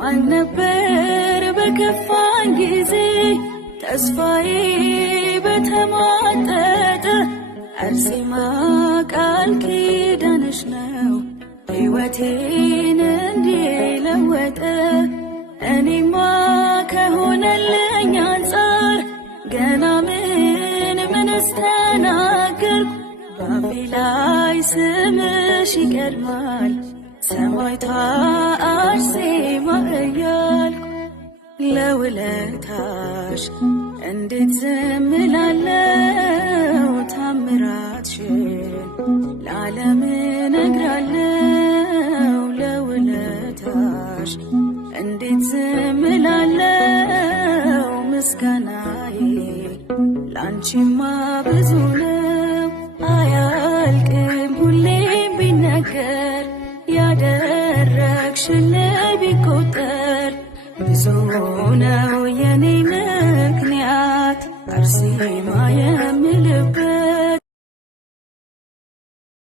ማን ነበር በከፋኝ ጊዜ ተስፋዬ በተሟጠጠ አርሴማ ቃል ኪዳንሽ ነው ሕይወቴን እንዲለወጠ እኔማ ከሆነልኝ አንጻር ገና ምንስ ተናገርኩ ባፌ ላይ ስምሽ ይቀድማል ሰማዕቷ አርሴማ እያልኩ ለውለታሽ እንዴት ዝም እላለሁ ታምራትሽን ለዓለም እነግራለሁ ለውለታሽ እንዴት ዝም እላለሁ ምስጋናዬ ላንቺማ ብዙ ነው አያልቅም ሁሌም ቢነገር ያደረግሽልኝ ቢቆጠር ብዙ ነው የኔ ምክንያት አርሴማ የምልበት